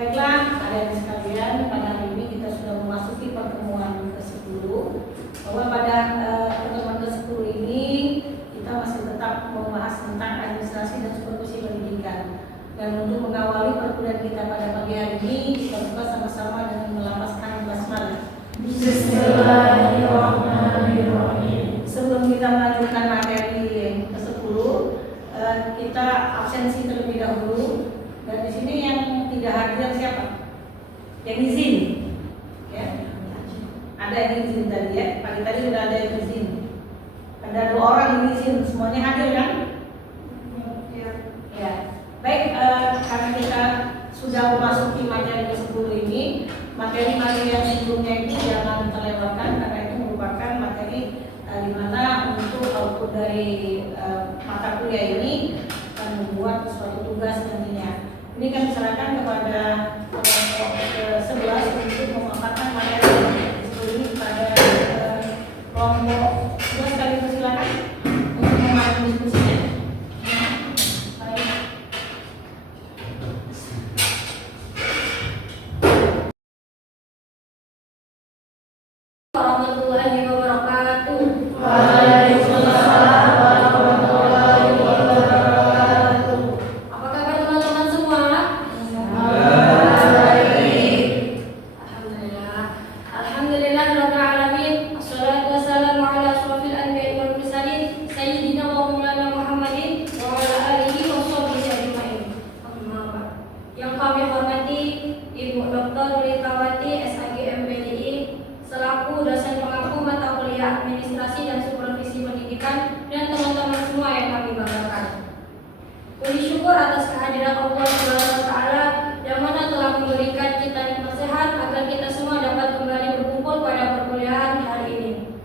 Baiklah, adik-adik sekalian, pada hari ini kita sudah memasuki pertemuan ke-10, bahwa pada pertemuan ke-10 ini kita masih tetap membahas tentang administrasi dan supervisi pendidikan. Dan untuk mengawali perkuliahan kita pada pagi hari ini, kita buka sama-sama dengan melafazkan basmalah. Bismillahirrahmanirrahim. Sebelum kita melanjutkan materi ke-10, kita absensi terlebih dahulu. Dan di sini yang tidak hadir siapa? Yang izin, ya. Ada yang izin tadi ya. Pagi tadi sudah ada yang izin. Ada 2 orang yang izin. Semuanya hadir kan? Ya. Baik, karena kita sudah memasuki materi ke-10 ini, materi-materi yang sebelumnya itu jangan terlewatkan karena itu merupakan materi di mana untuk output dari mata kuliah ini akan membuat suatu tugas nantinya. Ini kan diserahkan kepada kelompok ke-11 untuk memaparkan materi ini kepada kelompok 11. Kali persilakan untuk memulai diskusinya. Warahmatullahi wabarakatuh. Yang kami hormati Ibu Dr. Litawati SAG MPDI selaku dosen pengampu mata kuliah administrasi dan supervisi pendidikan dan teman-teman semua yang kami banggakan. Puji syukur atas kehadiran Allah SWT yang mana telah memberikan kita nikmat sehat agar kita semua dapat kembali berkumpul pada perkuliahan hari ini.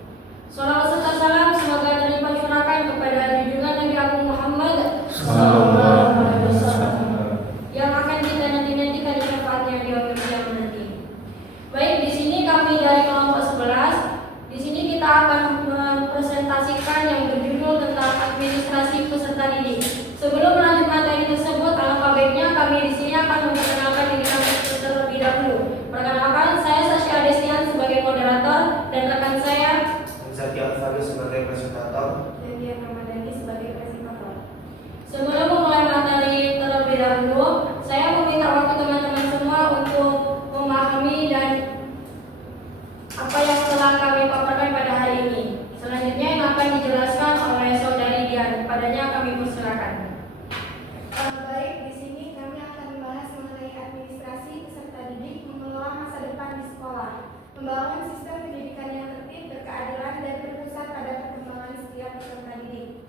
Salawat serta salam semoga terlimpah-curahkan kepada junjungan Nabi Agung Muhammad yang akan kita nanti-nantikan syafaatnya di akhir zaman nanti. Baik, di sini kami dari kelompok 11. Di sini kita akan mempresentasikan yang berjudul tentang administrasi peserta didik. Sebelum melanjut materi tersebut, alangkah baiknya kami di sini akan memperkenalkan diri kami terlebih dahulu. Perkenalkan, saya Sasha Destian sebagai moderator dan rekan saya Zaki Alfari sebagai presentator dan Dian Ramadhani sebagai presentator. Sebelum memulai materi terlebih dahulu, saya meminta waktu teman-teman semua untuk memahami dan apa yang telah kami paparkan pada hari ini. Selanjutnya yang akan dijelaskan oleh Saudari Dian. Padanya kami persilakan. Baik, di sini kami akan membahas mengenai administrasi peserta didik mengelola masa depan di sekolah, membangun sistem pendidikan yang tertib, berkeadilan, dan berpusat pada perkembangan setiap peserta didik.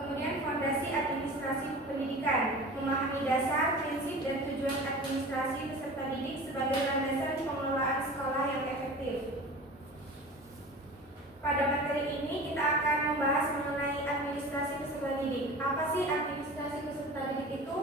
Kemudian fondasi administrasi pendidikan, memahami dasar, prinsip, dan tujuan administrasi peserta didik sebagai landasan pengelolaan sekolah yang efektif. Pada materi ini kita akan membahas mengenai administrasi peserta didik. Apa sih administrasi peserta didik itu?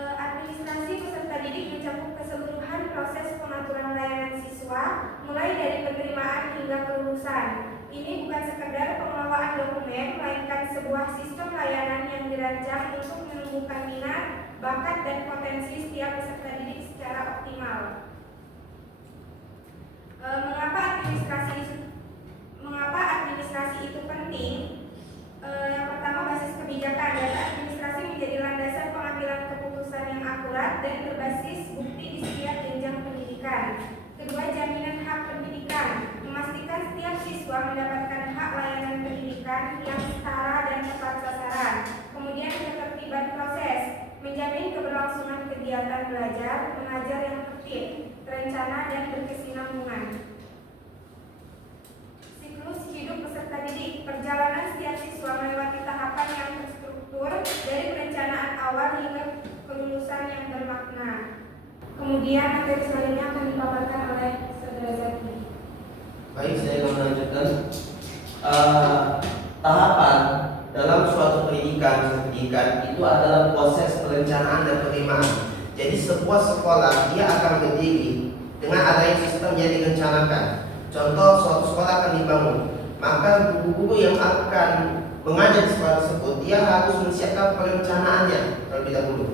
Administrasi peserta didik mencakup keseluruhan proses pengaturan layanan siswa, mulai dari penerimaan hingga kelulusan. Ini bukan sekedar pengelolaan dokumen, melainkan sebuah sistem layanan yang dirancang untuk menumbuhkan minat, bakat, dan potensi setiap peserta didik secara optimal. Mengapa administrasi itu penting? Yang pertama, basis kebijakan. Data administrasi menjadi landasan pengambilan keputusan yang akurat dan berbasis bukti di setiap jenjang pendidikan. Kedua, jaminan hak pendidikan, memastikan setiap siswa mendapatkan hak layanan pendidikan yang setara dan tepat sasaran. Kemudian, ketertiban proses, menjamin keberlangsungan kegiatan belajar mengajar yang tertib, terencana, dan berkesinambungan. Siklus hidup peserta didik, perjalanan setiap siswa melewati tahapan yang Kemudian materi selanjutnya akan dipaparkan oleh Saudara Zaki. Baik, saya akan melanjutkan tahapan dalam suatu pendidikan itu adalah proses perencanaan dan penerimaan. Jadi sebuah sekolah dia akan berdiri dengan adanya sistem yang direncanakan. Contoh, suatu sekolah akan dibangun, maka guru-guru yang akan mengajar di sekolah tersebut dia harus menyiapkan perencanaannya terlebih dahulu.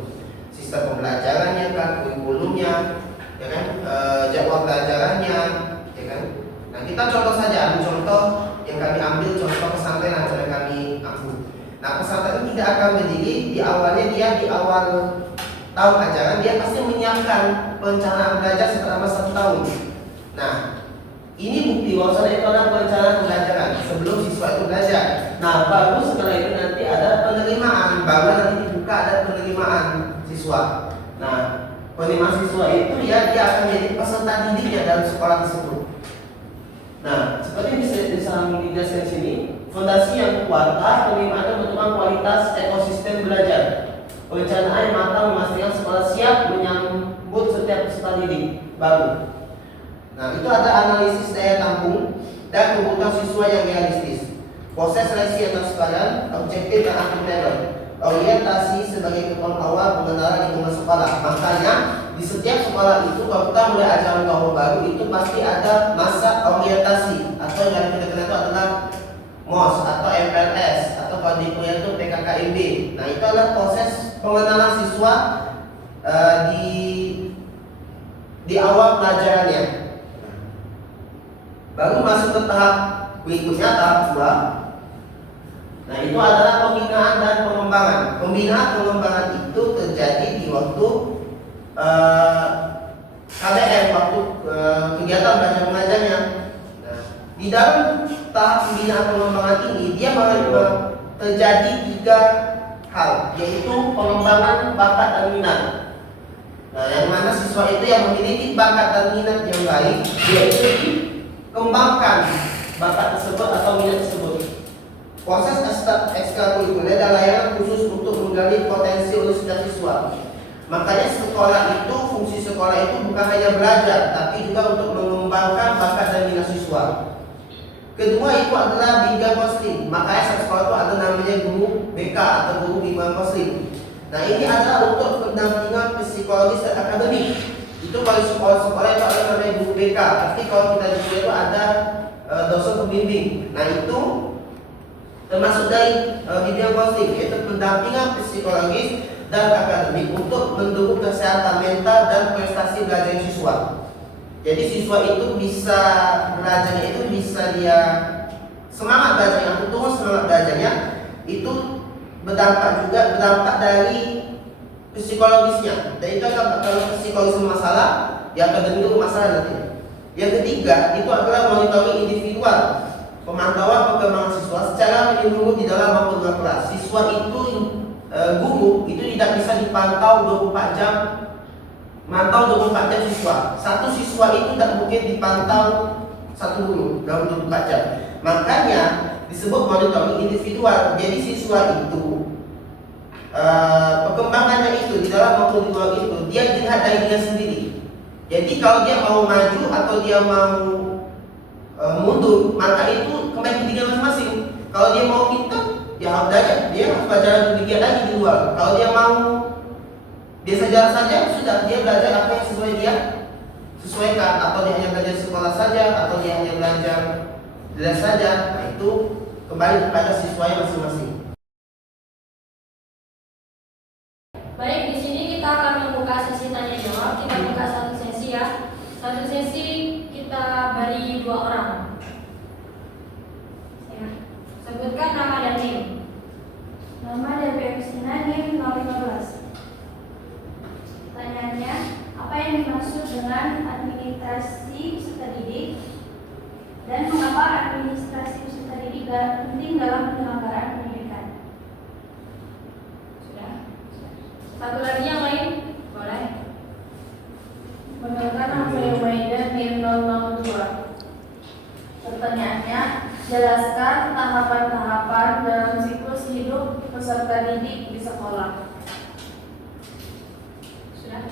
Sistem pembelajarannya kan, kurikulumnya, ya kan, jadwal pelajarannya, ya kan. Nah, kita contoh saja, ambil contoh yang kami ambil contoh pesantren yang kami ambil. Nah, pesantren ini tidak akan berdiri di awalnya, dia di awal tahun ajaran dia pasti menyiapkan perencanaan belajar selama 1 tahun. Nah, ini bukti bahwasanya itu adalah perencanaan pembelajaran sebelum siswa itu belajar. Nah, baru setelah itu nanti ada penerimaan, baru nanti dibuka ada penerimaan siswa. Nah, penerimaan siswa itu ya dia akan menjadi peserta didiknya dalam sekolah tersebut. Nah, seperti bisa dijelaskan di sini, fondasi yang kuat penerimaan itu menentukan kualitas ekosistem belajar. Perencanaan yang matang memastikan sekolah siap menyambut setiap peserta didik baru. Nah, itu ada analisis daya tampung dan kebutuhan siswa yang realistis. Proses seleksi yang transparan, objektif dan akuntabel. Orientasi sebagai keton awal pengenalan lingkungan sekolah. Makanya di setiap sekolah itu kalau kita mulai ajaran tahun baru itu pasti ada masa orientasi atau yang kita kenal itu adalah MOS atau MPLS atau kalau di kuliah itu PKKMB. Nah, itu adalah proses pengenalan siswa di awal pelajarannya. Baru masuk ke tahap berikutnya, tahap 2. Nah, itu adalah pembinaan dan pengembangan. Pembinaan pengembangan itu terjadi di waktu KBM, waktu kegiatan belajar mengajarnya. Nah, di dalam tahap pembinaan pengembangan ini dia terjadi 3 hal, yaitu pengembangan bakat dan minat. Nah, yang mana siswa itu yang memiliki bakat dan minat yang baik, yaitu dikembangkan bakat tersebut atau minat tersebut. Proses ekstrakurikuler dan layanan khusus untuk menggali potensi oleh setiap siswa. Makanya sekolah itu, fungsi sekolah itu bukan hanya belajar, tapi juga untuk mengembangkan bakat dan minat siswa. Kedua itu adalah bimbingan konseling. Makanya sekolah itu ada namanya guru BK atau guru bimbingan konseling. Nah, ini adalah untuk pendampingan psikologis dan akademik. Itu kalau sekolah itu ada namanya guru BK. Tapi kalau kita di kuliah itu ada dosen pembimbing. Nah, itu termasuk dari bimbingan konseling, yaitu pendampingan psikologis dan akademik untuk mendukung kesehatan mental dan prestasi belajar siswa. Jadi siswa itu bisa belajarnya itu bisa dia semangat belajarnya atau turun semangat belajarnya itu berdampak dari psikologisnya. Dan itu kalau psikologis masalah, ya akademik itu masalah nanti. Yang ketiga itu adalah monitoring individual, pemantauan perkembangan siswa secara menyeluruh di dalam maupun luar kelas. Siswa itu guru itu tidak bisa dipantau 24 jam, mantau 24 jam siswa. Satu siswa itu tidak mungkin dipantau satu guru dalam 24 jam. Makanya disebut monitoring individual. Jadi siswa itu perkembangannya itu di dalam maupun di luar itu dia dilihat dari dia sendiri. Jadi kalau dia mau maju atau dia mau mundur, maka itu kembali ke diri masing-masing. Kalau dia mau pintar, ya harus belajar, dia harus belajar lebih lagi di luar. Kalau dia mau biasa jalan saja, sudah dia belajar apa yang sesuai dia sesuaikan. Atau dia hanya belajar sekolah saja, atau dia hanya belajar les saja. Nah, itu kembali kepada siswanya masing-masing. Baik, di sini kita akan membuka sesi tanya jawab. Kita buka satu sesi ya. Satu sesi kita beri 2 orang. Ya. Sebutkan nama dan NIM. Nama dari Kristina, NIM 015. Pertanyaannya, Apa yang dimaksud dengan administrasi peserta didik dan mengapa administrasi peserta didik penting dalam penyelenggaraan pendidikan? sudah. Satu lagi yang lain, boleh. Perkenalkan, nama saya Umaida, NIM 002. Pertanyaannya, jelaskan tahapan-tahapan dalam siklus hidup peserta didik di sekolah. Sudah.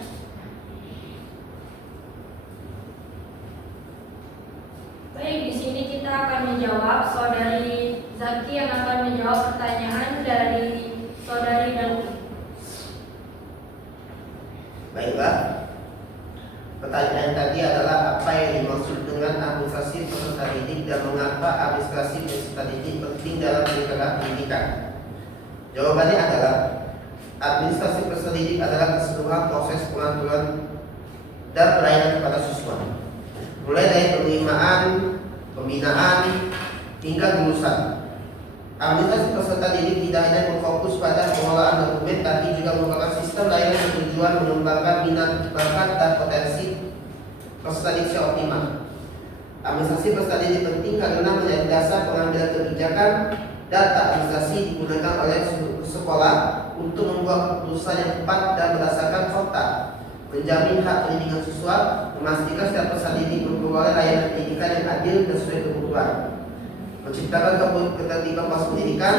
dijawab Saudari Zaki yang akan menjawab pertanyaan dari Saudari Delvi. Baiklah. Pertanyaan tadi adalah apa yang dimaksud dengan administrasi peserta didik dan mengapa administrasi peserta didik penting dalam penyelenggaraan pendidikan. Jawabannya adalah administrasi peserta didik adalah keseluruhan proses pengaturan dan pelayanan kepada siswa, mulai dari penerimaan, pembinaan, hingga lulusan. Administrasi peserta didik tidak hanya berfokus pada pengelolaan dokumen, tapi juga merupakan sistem layanan yang bertujuan mengembangkan minat, bakat, dan potensi peserta didik secara optimal. Administrasi peserta didik penting karena menjadi dasar pengambilan kebijakan. Data administrasi digunakan oleh sekolah untuk membuat keputusan yang tepat dan berdasarkan fakta, menjamin hak pendidikan siswa, memastikan setiap peserta didik memperoleh layanan pendidikan yang adil dan sesuai kebutuhan, menciptakan ketertiban proses pendidikan,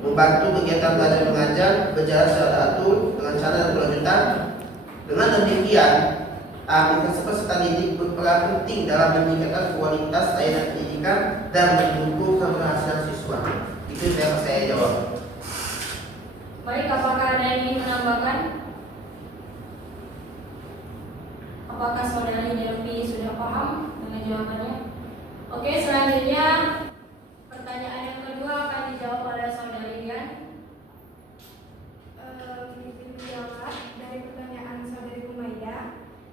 membantu kegiatan belajar mengajar berjalan secara teratur, terencana dan berkelanjutan. Dengan demikian, administrasi peserta didik berperan penting dalam meningkatkan kualitas layanan pendidikan dan mendukung keberhasilan siswa. Itu yang saya jawab. Baik, apakah ada yang ingin menambahkan? Apakah Saudari Delvi sudah paham dengan jawabannya? Oke, selanjutnya pertanyaan yang kedua akan dijawab oleh Saudari Dian. Izin menjawab dari pertanyaan Saudari Humaida.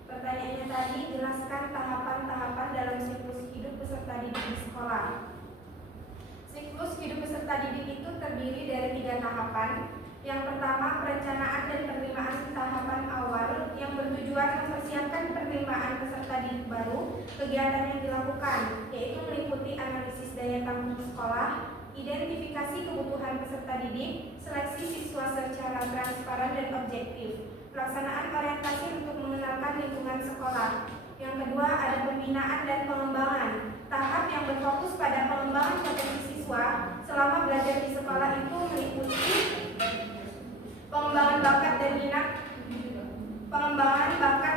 Pertanyaannya tadi, jelaskan tahapan-tahapan dalam siklus hidup peserta didik di sekolah. Siklus hidup peserta didik itu terdiri dari 3 tahapan. Yang pertama, perencanaan dan penerimaan tahapan awal yang bertujuan mempersiapkan penerimaan peserta didik baru. Kegiatan yang dilakukan yaitu meliputi analisis daya tampung sekolah, identifikasi kebutuhan peserta didik, seleksi siswa secara transparan dan objektif, pelaksanaan orientasi untuk mengenalkan lingkungan sekolah. Yang kedua, ada pembinaan dan pengembangan. Tahap yang berfokus pada pengembangan potensi siswa selama belajar di sekolah itu meliputi pengembangan bakat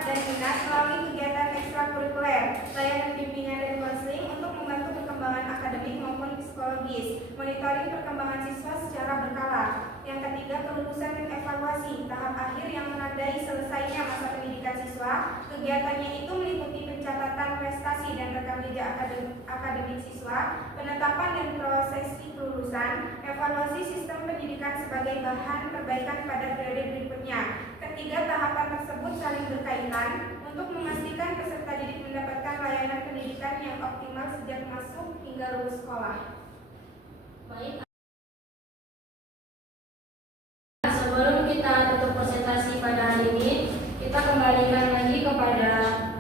dan minat melalui kegiatan ekstrakurikuler, layanan bimbingan dan konseling untuk membantu perkembangan akademik maupun psikologis, monitoring perkembangan siswa secara berkala. Yang ketiga, kelulusan dan evaluasi, tahap akhir yang menandai selesainya masa pendidikan siswa. Kegiatannya itu meliputi pencatatan prestasi dan rekam jejak akademik siswa, penetapan dan prosesi kelulusan, evaluasi sistem pendidikan sebagai bahan perbaikan pada periode berikutnya. Ketiga tahapan tersebut saling berkaitan untuk memastikan peserta didik mendapatkan layanan pendidikan yang optimal sejak masuk hingga lulus sekolah. Baik. Sebelum kita tutup presentasi pada hari ini, kita kembalikan lagi kepada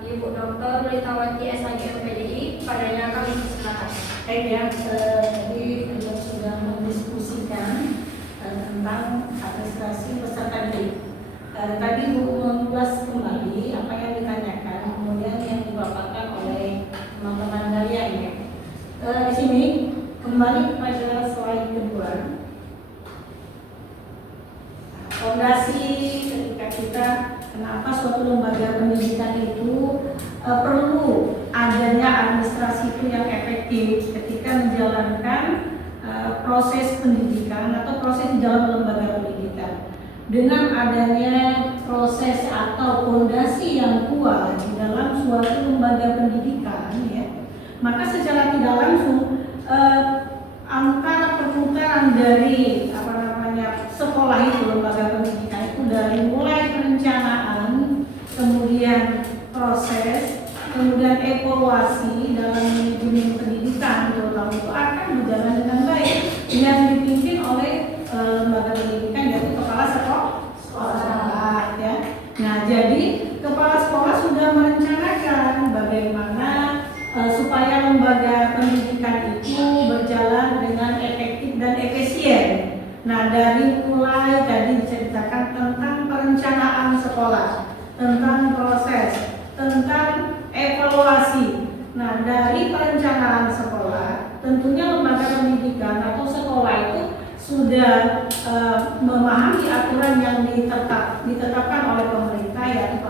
Ibu Dr. Lulitawati SHGM-PDI. Padanya kami persilakan. Baik ya, tadi kita sudah mendiskusikan tentang administrasi peserta didik. Tadi Bu mengulas kembali apa yang ditanyakan, kemudian yang dipaparkan oleh teman-teman kalian ya. Di sini kembali kepada slide kedua. Fondasi ketika kita kenapa suatu lembaga pendidikan itu perlu adanya administrasi itu yang efektif ketika menjalankan proses pendidikan atau proses di dalam lembaga pendidikan. Dengan adanya proses atau fondasi yang kuat di dalam suatu lembaga pendidikan ya, maka secara tidak langsung angka perputaran dari sekolah itu, lembaga pendidikan itu, dari mulai perencanaan, kemudian proses, kemudian evaluasi dalam manajemen pendidikan terutama itu akan berjalan dengan baik yang dipimpin oleh lembaga pendidikan, yaitu kepala sekolah ya. Nah, jadi kepala sekolah sudah merencanakan bagaimana supaya lembaga pendidikan itu berjalan dengan efektif dan efisien. Nah, dari mulai tadi diceritakan tentang perencanaan sekolah, tentang proses, tentang evaluasi. Nah, dari perencanaan sekolah, tentunya lembaga pendidikan atau sekolah itu sudah memahami aturan yang ditetapkan oleh pemerintah, yaitu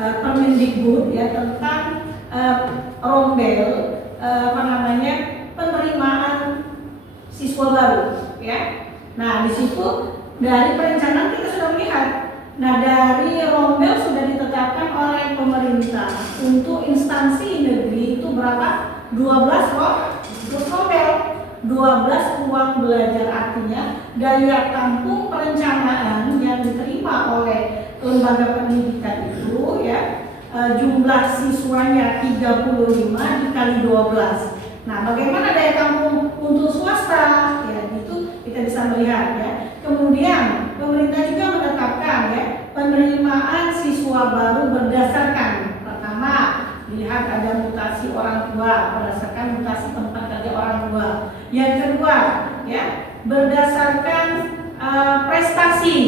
Permendikbud ya, tentang rombel penerimaan siswa baru, ya. Nah, di situ dari perencanaan kita sudah melihat. Nah, dari rombel sudah ditetapkan oleh pemerintah untuk instansi negeri itu berapa? 12 rombel, 12 ruang belajar, artinya daya tampung perencanaan yang diterima oleh lembaga pendidikan itu, ya, jumlah siswanya 35 dikali 12. Nah, bagaimana daya tampung untuk swasta? Ya, itu kita bisa melihat, ya. Kemudian pemerintah juga menetapkan, ya, penerimaan siswa baru berdasarkan, pertama, dilihat ada mutasi orang tua, berdasarkan mutasi tempat kerja orang tua. Yang kedua, ya, berdasarkan prestasi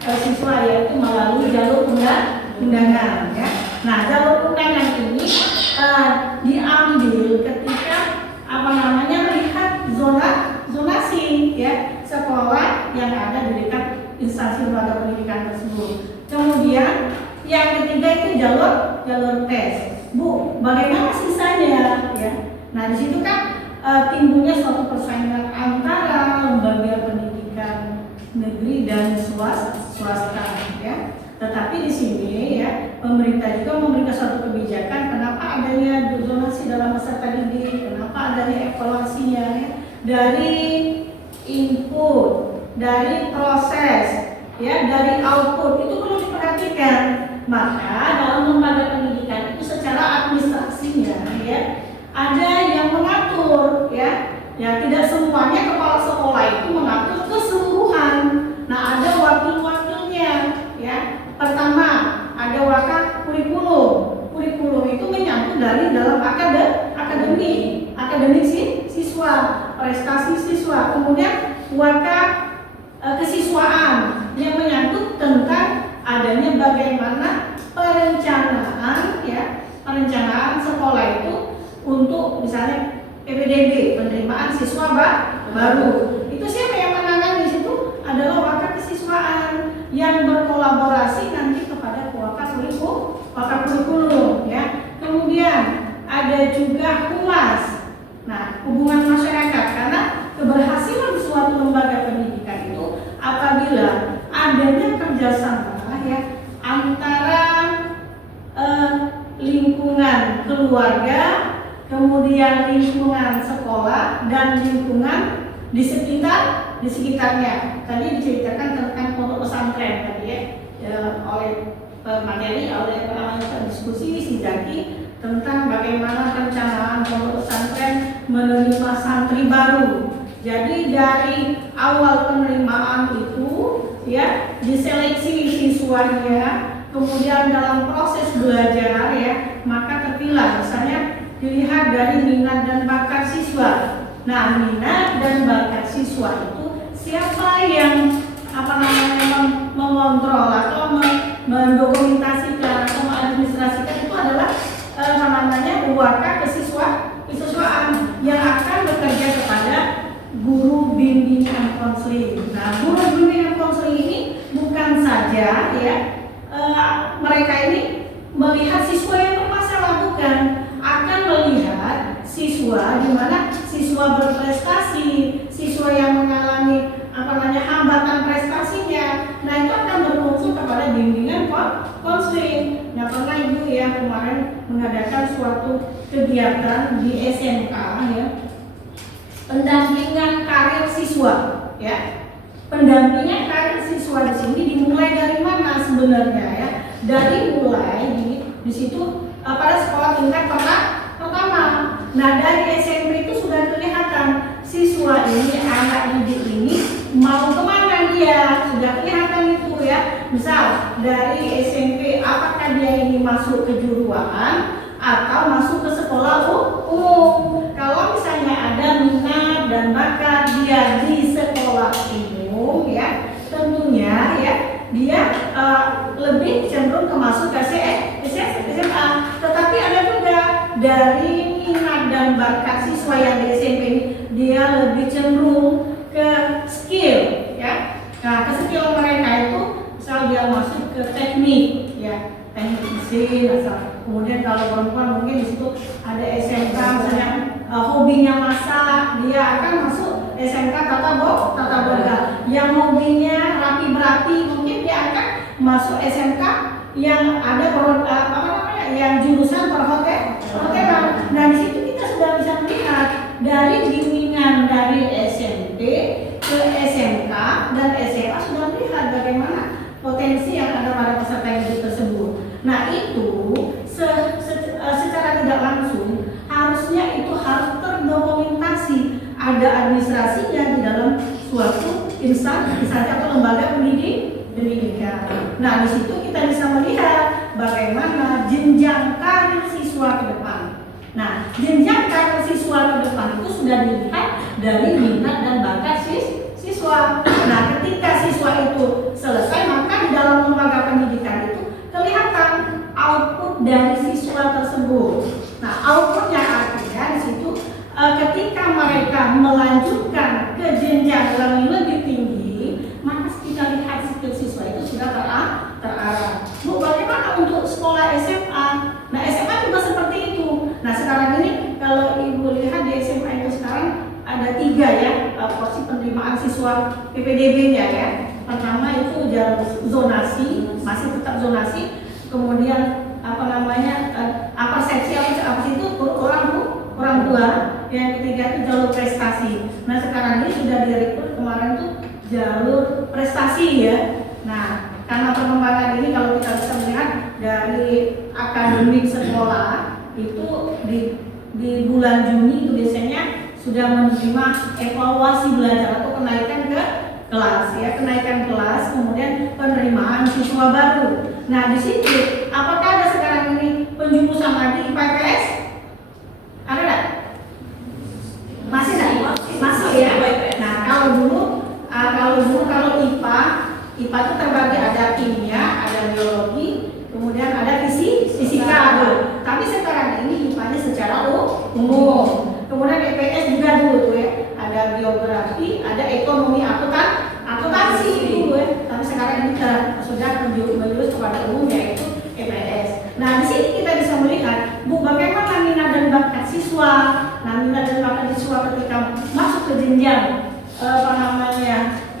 siswa, yaitu melalui jalur undangan, ya. Nah, jalur undangan ini diambil ketika melihat zonasi, ya, sekolah yang ada di dekat instansi lembaga pendidikan tersebut. Kemudian yang ketiga itu jalur tes. Bu, bagaimana sisanya, ya? Nah, di situ kan timbulnya suatu persaingan antara lembaga pendidikan negeri dan swasta, ya. Tetapi di sini, ya, pemerintah juga memberikan suatu kebijakan kenapa adanya zonasi dalam peserta didik, kenapa adanya evaluasinya, ya, dari input, dari proses, ya, dari output, itu perlu diperhatikan. Maka dalam lembaga pendidikan itu secara administrasinya, ya, ada yang mengatur, ya, tidak semuanya kepala sekolah itu mengatur keseluruhan. Nah, ada wakil-wakilnya, ya. Pertama, ada wakil kurikulum itu menyangkut dari dalam akademik siswa, prestasi siswa. Kemudian wakil kesiswaan yang menyangkut tentang adanya bagaimana perencanaan sekolah itu untuk misalnya PPDB, penerimaan siswa baru. Itu siapa yang menangani di situ? Adalah wakil kesiswaan yang berkolaborasi nanti kepada wakil kurikulum, ya. Kemudian ada juga humas. Nah, hubungan masyarakat, karena keberhasilan suatu lembaga pendidikan itu apabila adanya kerjasama, ya, antara lingkungan keluarga, kemudian lingkungan sekolah dan lingkungan di sekitarnya. Tadi diceritakan tentang pondok pesantren tadi, ya, oleh diskusi si Jaki tentang bagaimana perencanaan pondok pesantren menerima santri baru. Jadi dari awal penerimaan itu, ya, diseleksi siswanya, kemudian dalam proses belajar, ya, maka terpilah, misalnya dilihat dari minat dan bakat siswa. Nah, minat dan bakat siswa itu siapa yang mengontrol atau mendokumentasikan atau mengadministrasikan itu adalah wakil kesiswaan yang akan bekerja kepada guru bimbingan konseling. Nah, guru bimbingan konseling ini bukan saja, ya, mereka ini melihat siswa yang bermasalah, bukan, akan melihat siswa di mana siswa berprestasi, siswa yang mengalami hambatan prestasinya. Nah, itu akan berfungsi kepada bimbingan konseling. Nah, pernah Ibu, ya, kemarin mengadakan suatu kegiatan di SMK, ya, pendampingan karir siswa, ya. Pendampingan karir siswa di sini dimulai dari mana sebenarnya, ya? Dari mulai di situ pada sekolah tingkat pertama. Nah, dari SMP itu sudah kelihatan siswa ini, anak didik ini mau kemana dia, sudah kelihatan itu, ya. Misal dari SMP, apakah dia ini masuk kejuruan atau masuk ke sekolah umum. Kalau misalnya ada minat dan bakat dia di sekolah umum, ya, tentunya, ya, dia lebih cenderung ke masuk ke SMA. Tetapi ada juga dari minat dan bakat siswa yang di SMP ini, dia lebih cenderung ke skill, ya. Nah, ke skill mereka itu misal dia masuk ke teknik, ya, teknik mesin, Kemudian kalau perempuan mungkin di situ ada SMK misalnya hobinya masak, dia akan masuk SMK tata boga. Yang hobinya rapi-berapi mungkin dia akan masuk SMK yang ada yang jurusan perhotelan. Nah di situ kita sudah bisa melihat dari bimbingan dari SMP ke SMK dan SMA sudah melihat bagaimana potensi yang ada pada peserta didik tersebut. Nah itu secara tidak langsung harusnya itu harus terdokumentasi, ada administrasinya di dalam suatu instansi atau lembaga pendidikan. Nah di situ kita bisa melihat bagaimana jenjang karir siswa ke depan. Nah jenjang karir siswa ke depan itu sudah dilihat dari minat dan bakat siswa. Nah ketika siswa itu selesai, maka di dalam lembaga pendidikan itu kelihatan output dari siswa tersebut. Nah outputnya artinya di situ ketika mereka melanjutkan ke jenjang yang lebih tinggi, maka kita lihat skill siswa itu sudah terarah. Bu, bagaimana untuk sekolah SMA? Nah SMA juga seperti itu. Nah sekarang ini kalau ibu lihat di SMA itu sekarang ada 3 ya porsi penerimaan siswa PPDB-nya ya. Pertama itu jalur zonasi, masih tetap zonasi. Kemudian persepsi apa itu orang tua. Yang ketiga itu jalur prestasi. Nah sekarang ini sudah direkrut, kemarin tuh jalur prestasi ya. Nah karena perkembangan ini kalau kita bisa melihat dari akademik sekolah itu di bulan Juni itu biasanya sudah menerima evaluasi belajar atau kenaikan ke kelas ya, kenaikan kelas, kemudian penerimaan siswa baru. Nah di situ apakah ada sekarang ini penjurusan lagi IPS? Ada nggak? Masih nggak? Masih ya. Nah kalau dulu kalau IPA itu terbagi ada kimia, ada biologi, kemudian ada fisika. Tapi sekarang ini IPA-nya secara umum. Kemudian EPS juga dulu tuh ya, ada geografi, ada ekonomi akuntansi dulu ya. Tapi sekarang ini sudah menjurus kepada umum yaitu EPS. Nah di sini kita bisa melihat Bu bagaimana minat dan bakat siswa. Nah minat dan bakat siswa ketika masuk ke jenjang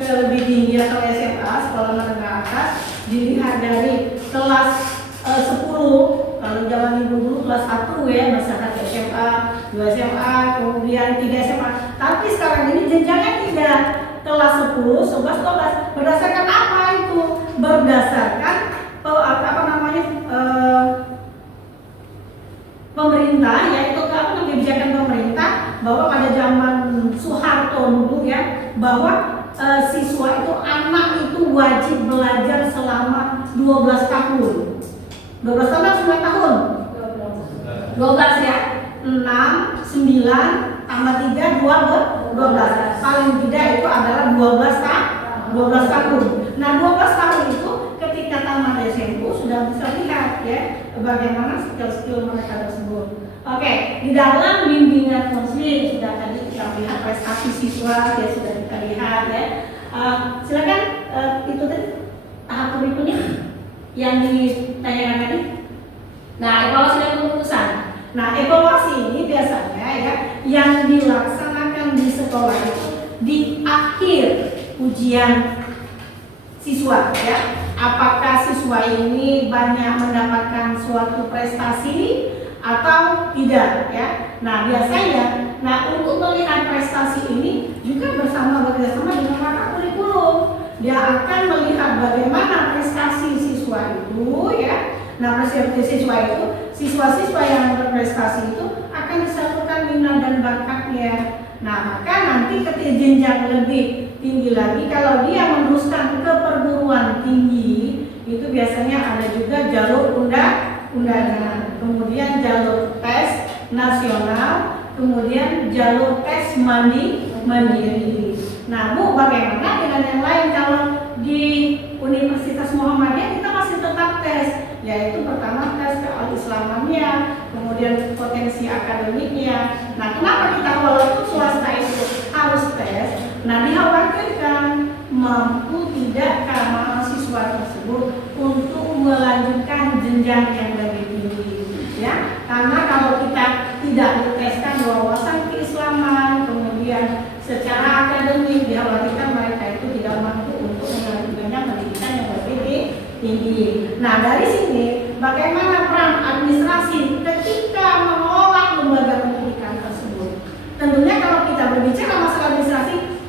ke lebih tinggi atau SMA sekolah menengah atas dilihat dari kelas 10. Kalau zaman dulu kelas 1 ya, masyarakat SMA, 2 SMA, kemudian 3 SMA. Tapi sekarang ini jenjangnya 3, kelas 10, 11, 12. Berdasarkan apa itu? Berdasarkan pemerintah, yaitu kebijakan pemerintah bahwa pada zaman Soeharto dulu ya, bahwa siswa itu anak itu wajib belajar selama 12 tahun. 12 tahun atau 9 tahun? 12 ya. 6, 9, tambah 3, 12. Paling tidak itu adalah 12 tahun. Nah 12 tahun itu ketika tamat SMP sudah bisa lihat ya bagaimana skill-skill mereka tersebut. Oke, di dalam bimbingan konseling sudah tadi kita lihat prestasi siswa ya sudah kita lihat ya. Silakan itu tadi tahap berikutnya yang ditanyakan tadi. Nah, evaluasi dan keputusan. Nah, evaluasi ini biasanya ya yang dilaksanakan di sekolah itu di akhir ujian siswa ya. Apakah siswa ini banyak mendapatkan suatu prestasi atau tidak ya. Nah, biasanya untuk melihat prestasi ini juga bersama dengan mata kurikulum. Dia akan melihat bagaimana prestasi siswa itu ya. Nah, prestasi siswa itu, siswa-siswa yang berprestasi itu akan disatukan minat dan bakatnya. Nah, maka nanti ketika jenjang lebih tinggi lagi, kalau dia meneruskan ke perguruan tinggi, itu biasanya ada juga jalur undangan, kemudian jalur tes nasional, kemudian jalur tes mandiri. Nah, Bu, bagaimana dengan yang lain? Kalau di Universitas Muhammadiyah kita masih tetap tes, yaitu pertama tes keislamannya, kemudian potensi akademiknya. Nah, kenapa kita walaupun swasta itu harus tes? Nah, dikhawatirkan mampu tidakkah mahasiswa tersebut untuk melanjutkan jenjang yang lebih tinggi. secara akademik dikhawatirkan mereka itu tidak mampu untuk melanjutkan pendidikan yang lebih tinggi. Nah, dari sini bagaimana peran administrasi ketika mengelola lembaga pendidikan tersebut? Tentunya kalau kita berbicara masalah administrasi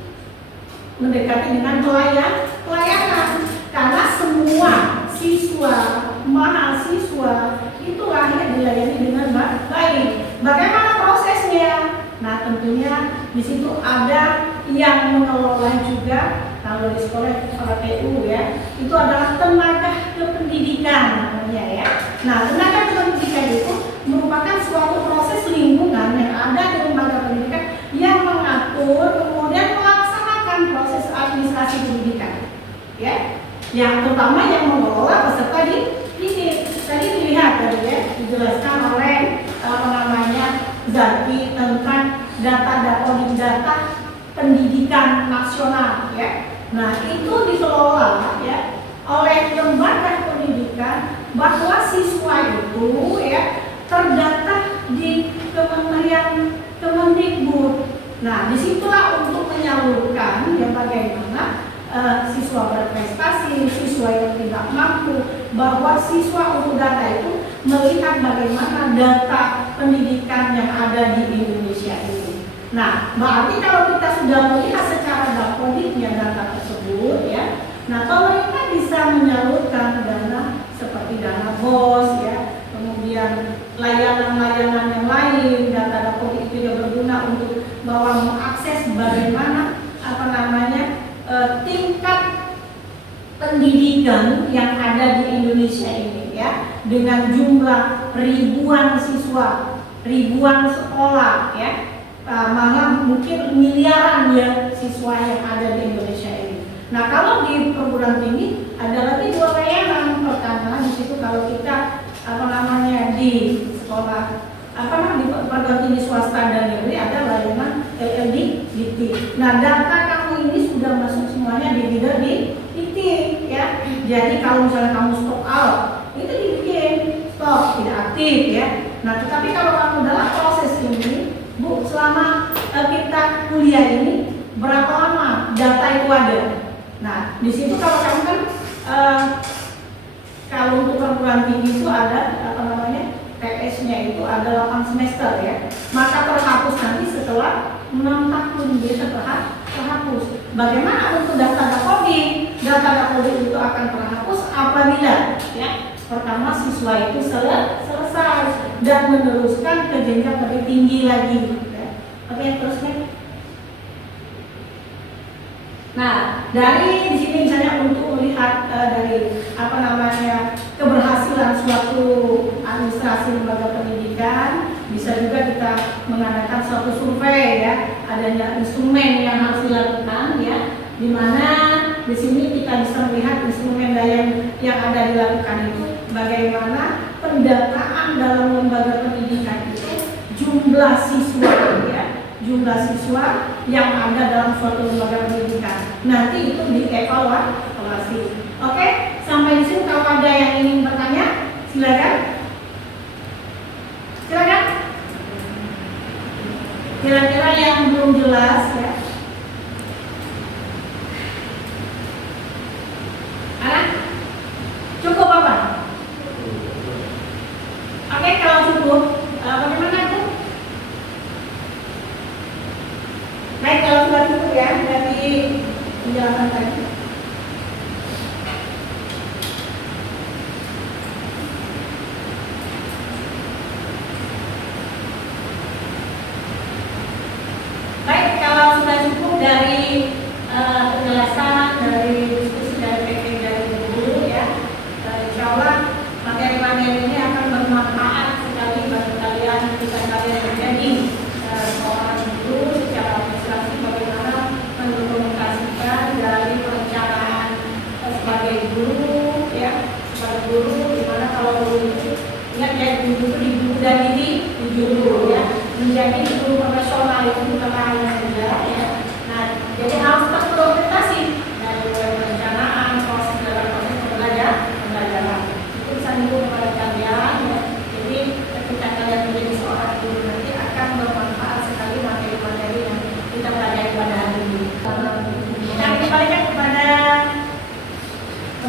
mendekati dengan pelayanan, karena semua siswa, mahasiswa itu lahir dilayani dengan baik. Bagaimana prosesnya? Nah, tentunya di situ ada yang mengelola juga. Kalau di sekolah PU ya, itu adalah tenaga kependidikan namanya ya. Nah, tenaga kependidikan itu merupakan suatu proses lingkungan yang ada di lembaga pendidikan yang mengatur kemudian melaksanakan proses administrasi pendidikan, ya. Yang terutama yang mengelola peserta didik. Tadi dilihat tadi ya, dijelaskan oleh Zaki tentang data pendidikan nasional ya. Nah, itu dikelola ya oleh lembaga pendidikan bahwa siswa itu ya terdata di Kementerian Kemendikbud. Nah, disitulah untuk menyalurkan ya bagaimana siswa berprestasi, siswa yang tidak mampu, bahwa siswa untuk data itu melihat bagaimana data pendidikan yang ada di Indonesia ini. Nah, berarti kalau kita sudah melihat secara dapoliknya data tersebut ya, nah pemerintah bisa menyalurkan dana seperti dana BOS ya, kemudian layanan-layanan yang lain. Data dapolik itu juga berguna untuk bahwa mengakses bagaimana tingkat pendidikan yang ada di Indonesia ini ya, dengan jumlah ribuan siswa, ribuan sekolah ya, malah mungkin miliaran ya siswa yang ada di Indonesia ini. Nah, kalau di perguruan tinggi ada lagi dua layanan. Pertama di situ kalau kita di sekolah di perguruan tinggi swasta dan negeri ada layanan LLDT. Nah, data kamu ini sudah masuk semuanya di bidang di IT ya. Jadi kalau misalnya kamu stop out, itu dibikin stop tidak aktif ya. Nah, tetapi kalau kamu dalam proses ini, Bu, selama kita kuliah ini berapa lama data itu ada? Nah, di situ kalau kamu kan kalau untuk perguruan tinggi itu ada PS-nya itu ada 8 semester ya. Maka terhapus nanti setelah 6 tahun dia terhapus. Bagaimana untuk data coding? Data coding itu akan terhapus apabila ya pertama siswa itu selesai dan meneruskan ke jenjang lebih tinggi lagi ya. Oke, terusnya. Nah, dari di sini misalnya untuk melihat dari keberhasilan suatu administrasi lembaga pendidikan, bisa juga kita mengadakan suatu survei ya, adanya instrumen yang harus dilakukan ya, di mana di sini kita bisa melihat instrumen yang ada dilakukan itu bagaimana pendataan dalam lembaga pendidikan itu jumlah siswa ya, jumlah siswa yang ada dalam suatu lembaga pendidikan. Nanti itu dievaluasi. Oke, sampai di sini kalau ada yang ingin bertanya, silakan. Silakan. Kira-kira yang belum jelas ya. Anak? Cukup apa? Oke, kalau cukup, bagaimana itu? Baik, kalau sudah cukup ya dari penjelasan tadi. Baik, kalau sudah cukup dari penjelasan, dari diskusi, dari PK, dari guru ya, insya Allah materi-materi ini akan bermanfaat sekali bagi kalian, jika kalian menjadi seorang guru secara administrasi, bagaimana mendokumentasikan dari perencanaan sebagai guru ya, sebagai guru, dimana kalau guru itu ingat ya, guru itu di guru dan di guru ya, menjadi guru profesional itu bukan hanya saja ya. Nah, jadi harus terdokumentasi dari perencanaan, proses dalam proses pembelajaran. Itu bisa didukung kepada kalian ya. Jadi ketika kalian menjadi seorang guru nanti akan bermanfaat sekali materi-materi yang kita pelajari pada hari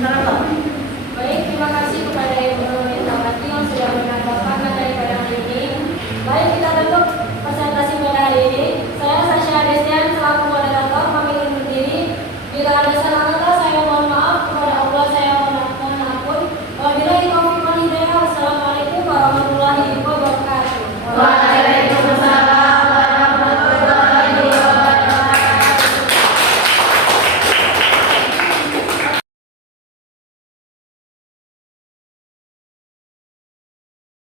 Sementara